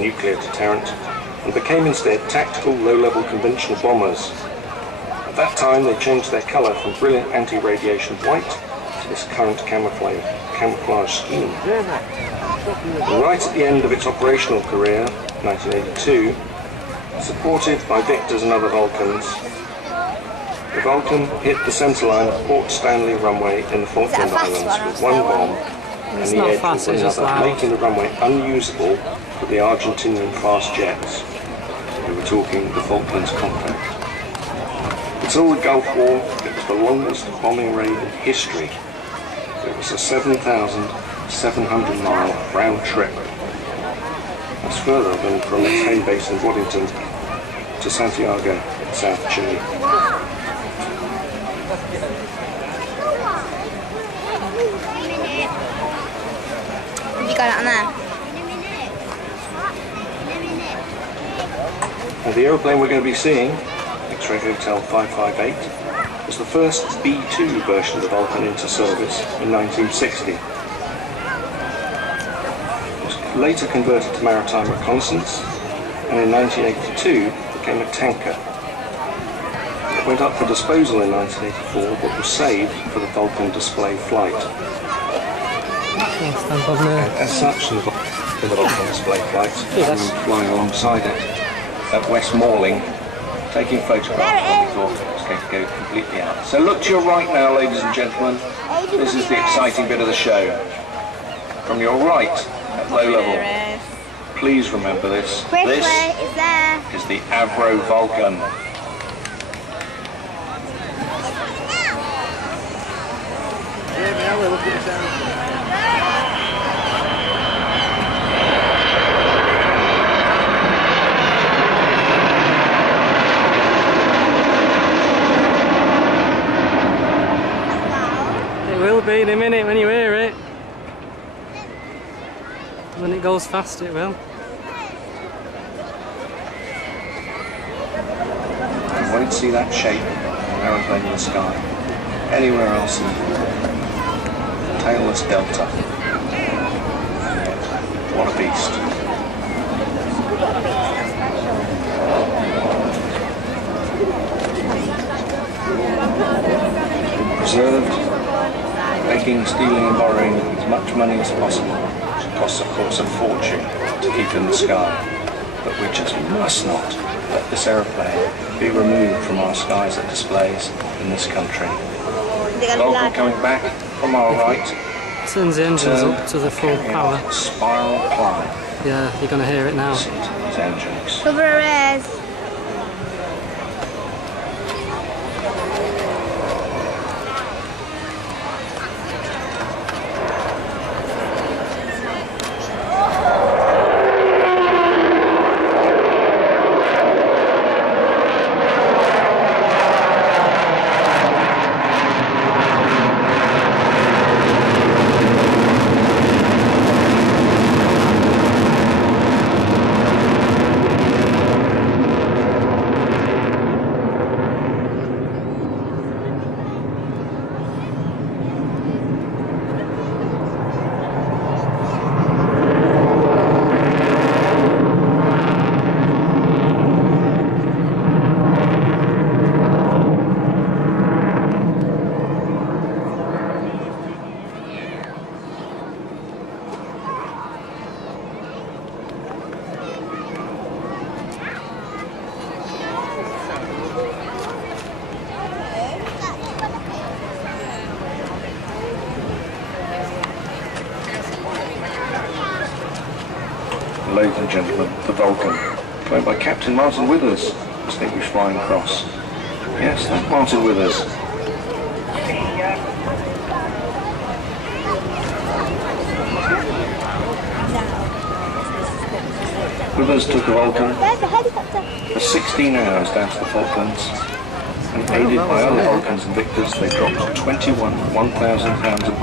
nuclear deterrent, and became instead tactical low-level conventional bombers. At that time they changed their colour from brilliant anti-radiation white to this current camouflage scheme. And right at the end of its operational career, 1982, supported by Victors and other Vulcans, the Vulcan hit the centreline of Port Stanley runway in the Falkland Islands with one bomb and the edge with another, making the runway unusable for the Argentinian fast jets. We were talking the Falklands compact. Until the Gulf War, it was the longest bombing raid in history. It was a 7,700-mile round trip. That's further than from its home base in Waddington to Santiago in South Chile. You got it on there? Now the aeroplane we're going to be seeing, X-Ray Hotel 558, was the first B-2 version of the Vulcan into service in 1960. It was later converted to maritime reconnaissance, and in 1982 became a tanker. It went up for disposal in 1984, but was saved for the Vulcan display flight. And as such, the Vulcan display flight, flying alongside it at West Malling, taking photographs when we thought it was going to go completely out. So look to your right now, ladies and gentlemen. This is the exciting bit of the show. From your right, at low level, please remember this. This is the Avro Vulcan. It will be in a minute when you hear it. When it goes fast, it will. You won't see that shape of an aeroplane in the sky anywhere else in the world. Tailless Delta. What a beast. Preserved, begging, stealing and borrowing as much money as possible, which costs of course a fortune to keep in the sky. But we just must not let this aeroplane be removed from our skies at displays in this country. Vulcan coming back from our right. Turns the engines up to the full power. Spiral climb. Yeah, you're going to hear it now. Listen to these engines. Cover her ears. Ladies and gentlemen, the Vulcan, flown by Captain Martin Withers, distinguished flying cross. Yes, that's Martin Withers. Withers took the Vulcan for 16 hours down to the Falklands, and aided by other Vulcans and Victors, they dropped 21 1,000 pounds of